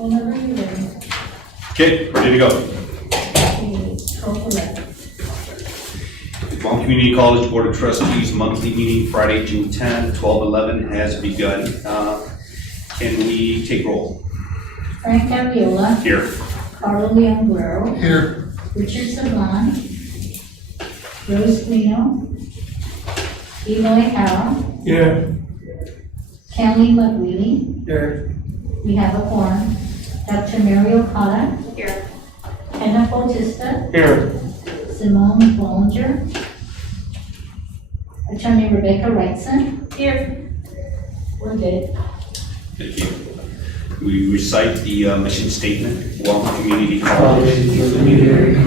Whenever you're ready. Okay, ready to go. Call for that. The Guam Community College Board of Trustees monthly meeting Friday, June 10, 12/11 has begun. Can we take roll? Frank Aviola. Here. Carlo Leonguero. Here. Richard Saban. Rose Lino. Eloy Harrell. Here. Kelly McWheely. Here. We have a quorum. Dr. Mary O'Connor. Here. Anna Bautista. Here. Simone Bollinger. Attorney Rebecca Wrightson. Here. We're good. Thank you. We recite the mission statement. Guam Community College.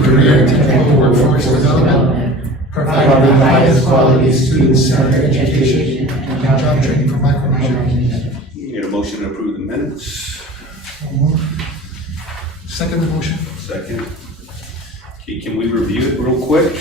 Career and technical workforce development, providing the highest quality student-centered education and job training for micromanagement. Need a motion to approve the minutes. Second the motion. Second. Okay, can we review it real quick?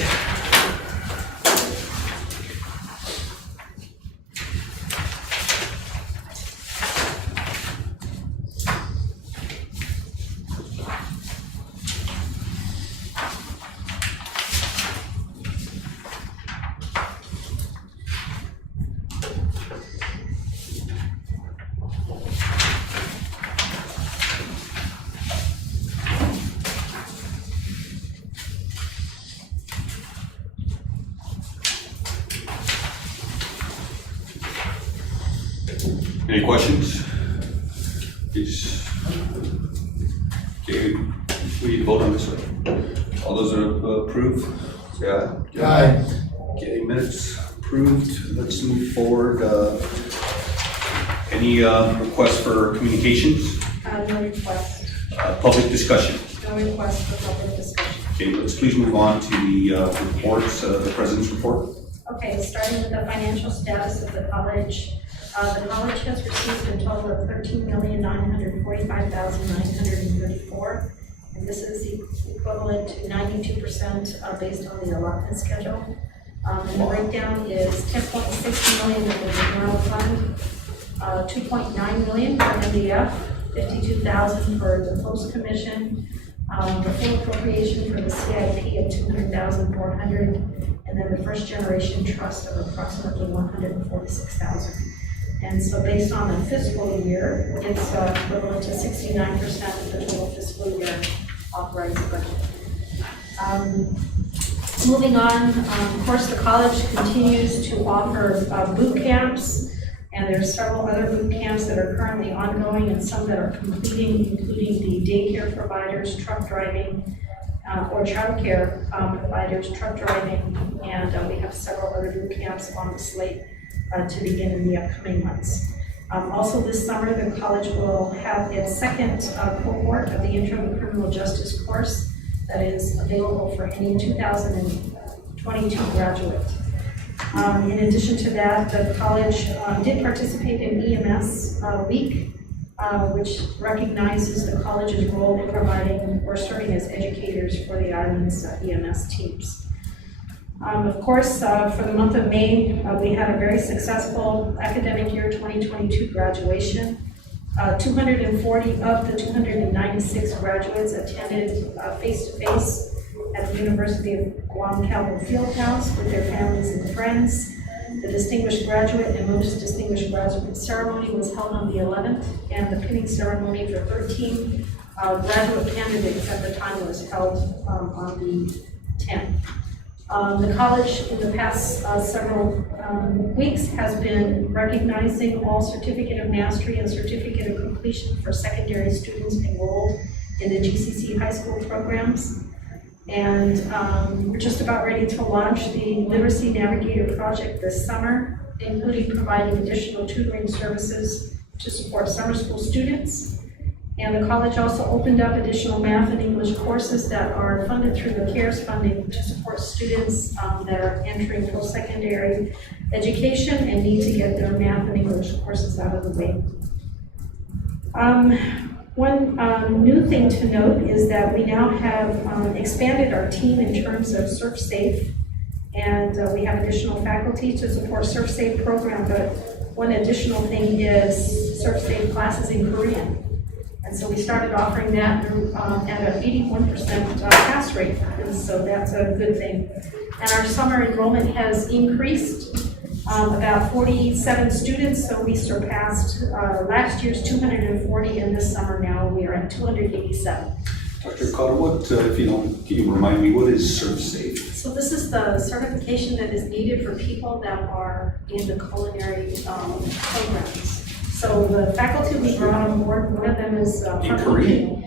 Any questions? Please. Okay, we need to vote on this one. All those that approve, say aye. Aye. Okay, minutes approved. Let's move forward. Any requests for communications? No request. Public discussion. No request for public discussion. Okay, let's please move on to the reports, the president's report. Okay, starting with the financial status of the college. The college has received a total of $13,945,934, and this is equivalent to 92% based on the allotment schedule. And the breakdown is $10.6 million of the general fund, $2.9 million for MDF, $52,000 for the post commission, the full appropriation for the CIP of $200,400, and then the first generation trust of approximately $146,000. And so based on the fiscal year, it's equivalent to 69% of the total fiscal year authorized budget. Moving on, of course, the college continues to offer boot camps, and there are several other boot camps that are currently ongoing and some that are completing, including the daycare providers, truck driving, or childcare providers, truck driving, and we have several other boot camps on the slate to begin in the upcoming months. Also this summer, the college will have its second cohort of the interim criminal justice course that is available for any 2022 graduate. In addition to that, the college did participate in EMS Week, which recognizes the college's role in providing or serving as educators for the island's EMS teams. Of course, for the month of May, we had a very successful academic year 2022 graduation. 240 of the 296 graduates attended face-to-face at the University of Guam Calvin Fieldhouse with their families and friends. The Distinguished Graduate and Most Distinguished Graduate ceremony was held on the 11th, and the pinning ceremony for 13 graduate candidates at the time was held on the 10th. The college in the past several weeks has been recognizing all Certificate of Mastery and Certificate of Completion for secondary students enrolled in the GCC high school programs. And we're just about ready to launch the Literacy Navigator project this summer, including providing additional tutoring services to support summer school students. And the college also opened up additional math and English courses that are funded through the CARES funding to support students that are entering post-secondary education and need to get their math and English courses out of the way. One new thing to note is that we now have expanded our team in terms of Surf Safe, and we have additional faculty to support Surf Safe program, but one additional thing is Surf Safe classes in Korean. And so we started offering that at an 81% pass rate, and so that's a good thing. And our summer enrollment has increased about 47 students, so we surpassed last year's 240, and this summer now we are at 287. Dr. Carter, what, if you don't, can you remind me, what is ServSafe? So this is the certification that is needed for people that are in the culinary programs. So the faculty we brought on board, one of them is from EPA.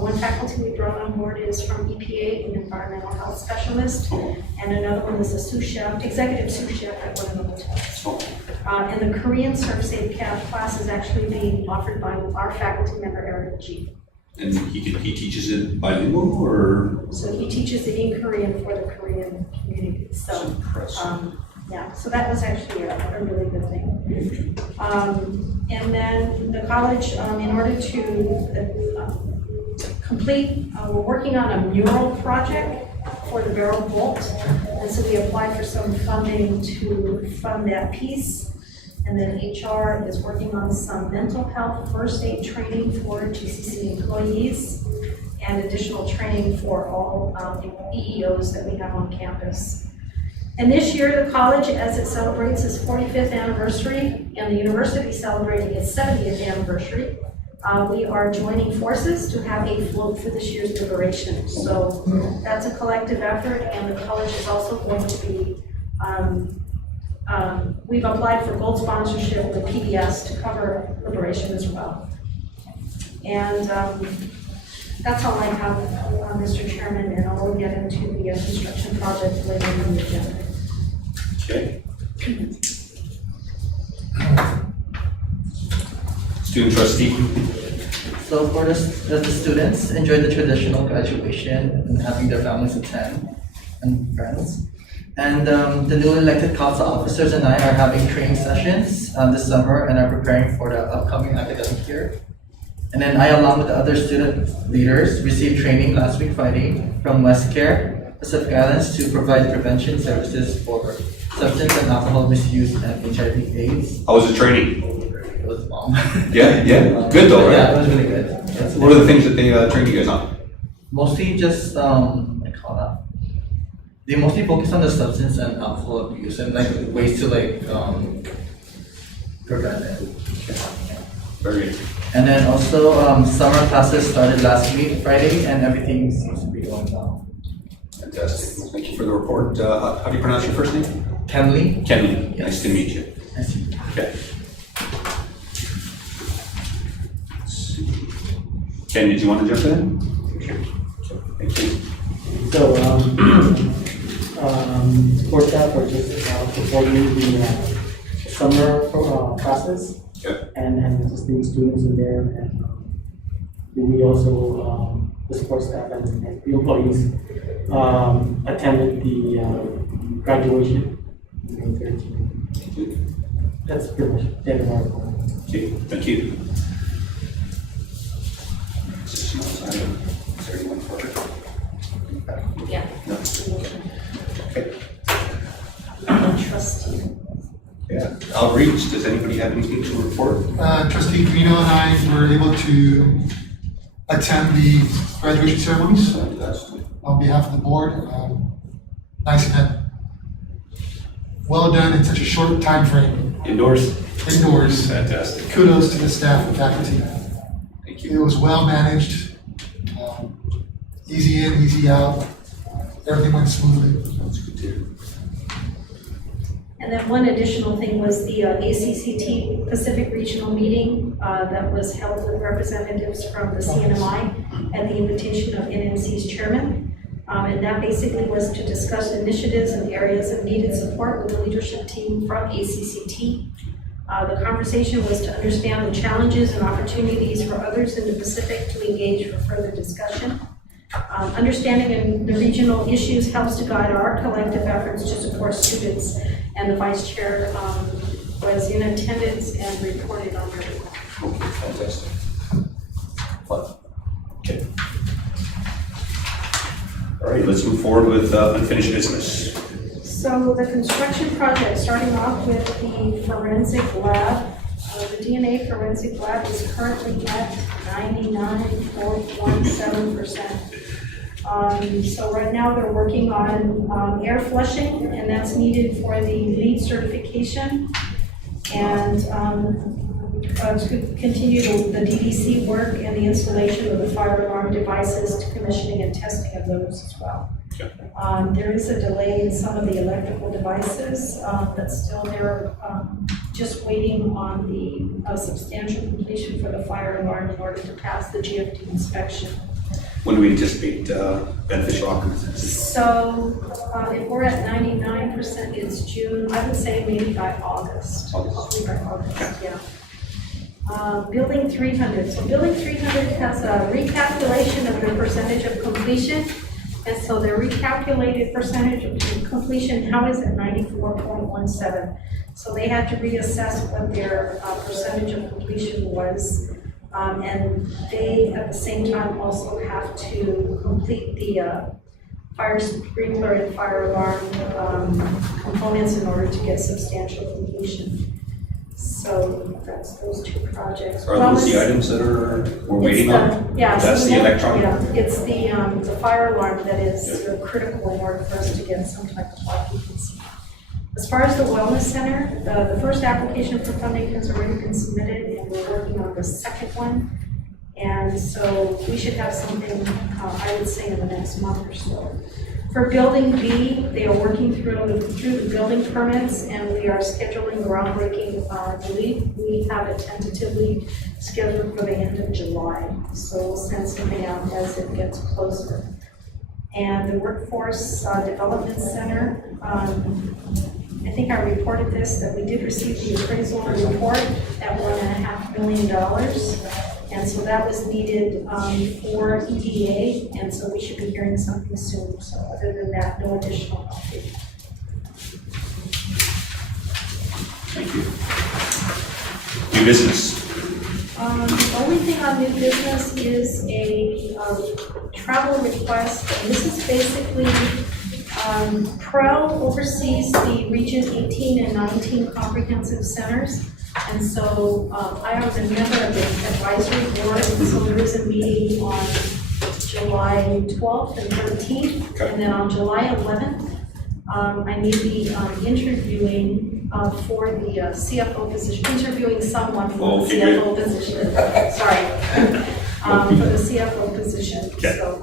One faculty we brought on board is from EPA, an environmental health specialist, and another one is a sous chef, executive sous chef at one of the hotels. And the Korean ServSafe class is actually being offered by our faculty member, Eric G. And he teaches it bilingual, or? So he teaches it in Korean for the Korean community. So, yeah, so that was actually a really good thing. And then the college, in order to complete, we're working on a mural project for the Barrel Vault. And so we applied for some funding to fund that piece. And then HR is working on some mental health first aid training for GCC employees and additional training for all EEOs that we have on campus. And this year, the college, as it celebrates its 45th anniversary and the university celebrating its 70th anniversary, we are joining forces to have a float for this year's liberation. So that's a collective effort, and the college is also going to be we've applied for gold sponsorship with PBS to cover liberation as well. And that's all I have, Mr. Chairman, and I'll get into the construction project later in the agenda. Okay. Student trustee. So for the students, enjoy the traditional graduation and having their families attend and friends. And the newly elected council officers and I are having training sessions this summer and are preparing for the upcoming academic year. And then I, along with the other student leaders, received training last week Friday from WestCare, Pacific Islands, to provide prevention services for substance and alcohol misuse and HIV/AIDS. How was the training? It was long. Yeah. Good though, right? Yeah, it was really good. What are the things that they train you guys on? Mostly just they mostly focus on the substance and alcohol abuse and like ways to prevent it. Very good. And then also summer classes started last week, Friday, and everything seems to be going well. Fantastic. Well, thank you for the report. How do you pronounce your first name? Kenley? Kenley. Yes. Nice to meet you. Nice to meet you. Okay. Ken, did you want to jump in? Thank you. So, for staff, we're just performing the summer classes Okay. and just the students in there. And we also, the support staff and the employees, attended the graduation on May 13th. That's pretty much the end of our report. Okay, thank you. Is there anyone for it? Yeah. No? Okay. Trustee. Yeah. Outreach, does anybody have anything to report? Trustee Guino and I were able to attend the graduation ceremonies Fantastic. on behalf of the board. Nice event. Well done in such a short time frame. Indoors? Indoors. Fantastic. Kudos to the staff and faculty. Thank It you. was well managed, easy in, easy out. Everything went smoothly. That's good to hear. And then one additional thing was the ACCT Pacific Regional Meeting that was held with representatives from the CNMI at the invitation of NMC's chairman. And that basically was to discuss initiatives and areas of needed support with the leadership team from ACCT. The conversation was to understand the challenges and opportunities for others in the Pacific to engage for further discussion. Understanding the regional issues helps to guide our collective efforts to support students, and the vice chair was in attendance and reported on her behalf. Okay, fantastic. Fun. Okay. All right, let's move forward with unfinished business. So the construction project, starting off with the forensic lab, The DNA forensic lab is currently at 99.17%. So right now they're working on air flushing, and that's needed for the LEED certification. And to continue the DDC work and the installation of the fire alarm devices to commissioning and testing of those as well. There is a delay in some of the electrical devices, but still they're just waiting on the substantial completion for the fire alarm in order to pass the GFD inspection. When do we anticipate beneficial occupancy? So if we're at 99%, it's June, I would say maybe by August. Hopefully by August, yeah. Building 300. So Building 300 has a recalculation of their percentage of completion. And so their recalculated percentage of completion now is at 94.17. So they had to reassess what their percentage of completion was. And they, at the same time, also have to complete the fire sprinkler and fire alarm components in order to get substantial completion. So that's those two projects. Are those the items that we're waiting on? Yeah. That's so the electronic? Yeah, it's the fire alarm that is critical in order for us to get some type of occupancy. As far as the wellness center, the first application for funding has already been submitted, and we're working on the second one. And so we should have something, I would say, in the next month or so. For Building B, they are working through the building permits, and we are scheduling groundbreaking. I believe we have it tentatively scheduled for the end of July. So we'll send something out as it gets closer. And the Workforce Development Center, I think I reported this, that we did receive the appraisal report at $1.5 million. And so that was needed for EDA, and so we should be hearing something soon. So other than that, no additional update. Thank you. New business. The only thing on new business is a travel request, and this is basically Pro oversees the Region 18 and 19 comprehensive centers. And so I was a member of the advisory board, and so there is a meeting on July 12th and 13th, and then on July 11th, I may be interviewing for the CFO position, interviewing someone for the CFO position. Sorry, for the CFO position. So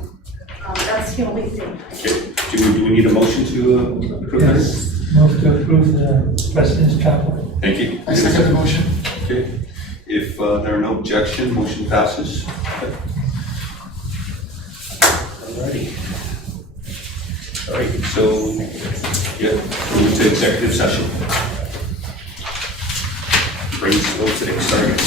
that's the only thing. Okay. Do we need a motion to approve this? Move to approve the president's travel. Thank you. I second the motion. Okay. If there are no objection, motion passes. Alrighty. All right, so, yeah, move to executive session. Brings folks to excited.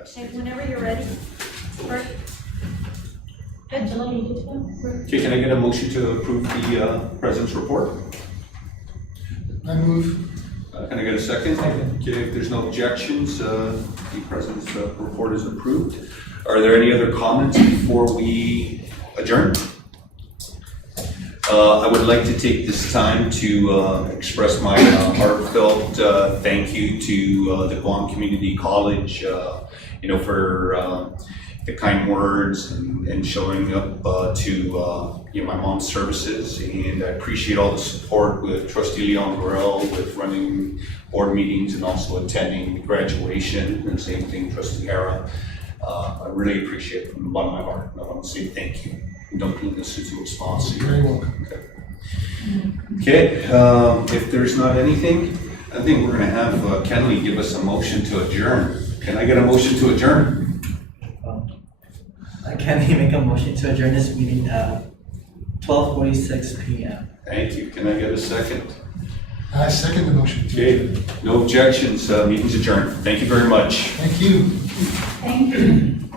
Okay, whenever you're ready. Bert? Angela, you just go. Okay, can I get a motion to approve the president's report? I move. Can I get a second? Second. Okay, if there's no objections, the president's report is approved. Are there any other comments before we adjourn? I would like to take this time to express my heartfelt thank you to the Guam Community College, for the kind words and showing up to my mom's services. And I appreciate all the support with Trustee Leon Burrell with running board meetings and also attending graduation. And same thing, Trustee Hara. I really appreciate it from the bottom of my heart. I want to say thank you. Don't mean this as a response. You're very welcome. Okay, if there's not anything, I think we're gonna have Kenley give us a motion to adjourn. Can I get a motion to adjourn? Can we make a motion to adjourn this meeting at 12:46 p.m.? Thank you. Can I get a second? I second the motion. Okay, no objections, meeting's adjourned. Thank you very much. Thank you. Thank you.